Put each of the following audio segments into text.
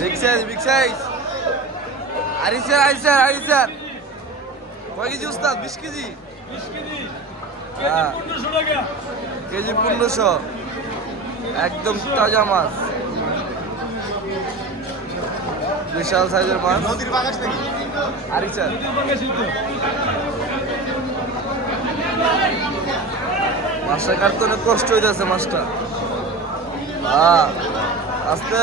Big size big size আরি sir আরি sir আরি স্যার কয় কেজি উস্তাদ বিশ কেজি? হ্যাঁ। কেজি পনেরোশো একদম তাজা মাছ। বিশাল সাইজের মাছ। আরি স্যার মাছটা কাটতে অনেক কষ্ট হইতেছে মাছটা। হ্যাঁ আস্তে।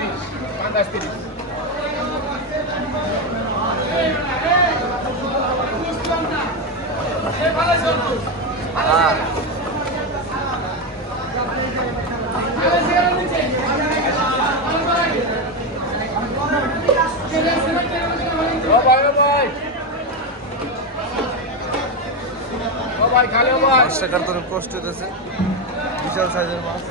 মাছটা কাটতে অনেক কষ্ট হইতেছে বিশাল সাইজের মাছ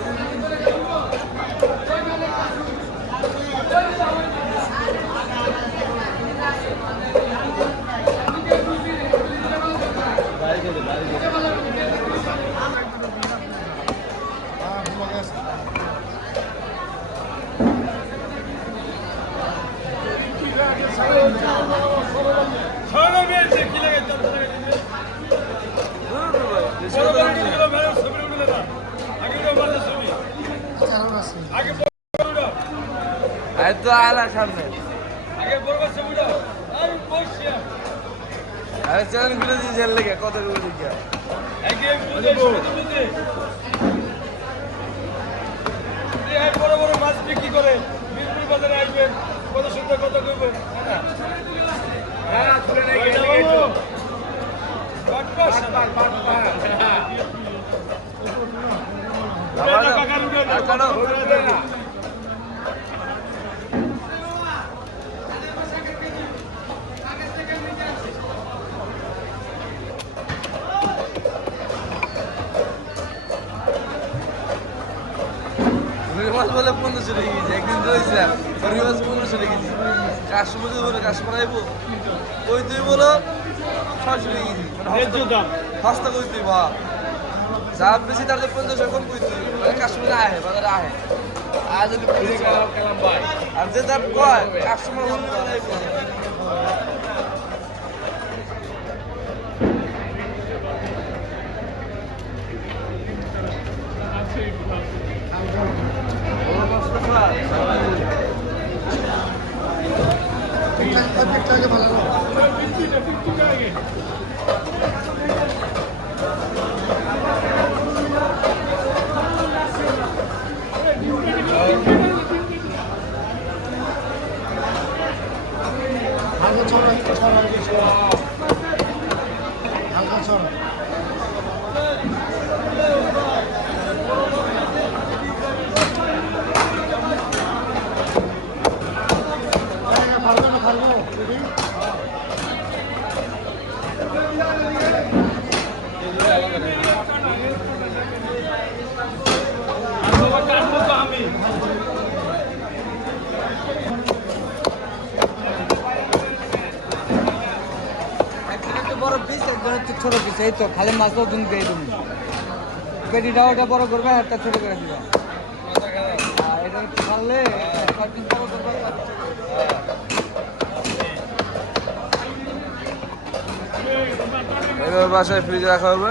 তো আয়লা সামনে আরে চ্যানেল খুলে দিয়েছে এর লেগে কত করে দিকে বড় বড় মাছ বিক্রি করে মিরপুর বাজারে আসবেন। কত সুন্দর কত করবেন আর কাটো রুই মাছ বলে পনেরোশো টাকা কেজি একদিন ধরেছিলাম রুই মাছ পনেরোশো টাকা কেজি। কাস্টমার যদি বলে কাস্টমার আইব ওই তুই বলো টাকা কেজি। মানে দাম। কই তুই বা যা বেশি তার পঞ্চাশ কম কই তুই? মানে কাস্টমার আহে বাজারে আহে। আর যদি আর যে দাম কয় কাস্টমার 네. 당근처럼 이렇게 잘하는 게 좋아. 당근처럼. Thank you. একজন হচ্ছে ছোট পিস, এই তো খালি মাছ ওজন দিয়ে তুমি পেটিটা ওটা বড় করবে আর একটা ছোট করে দিবা। আর এটা খাললে বড় বাসায় ফ্রিজ রাখা হবে।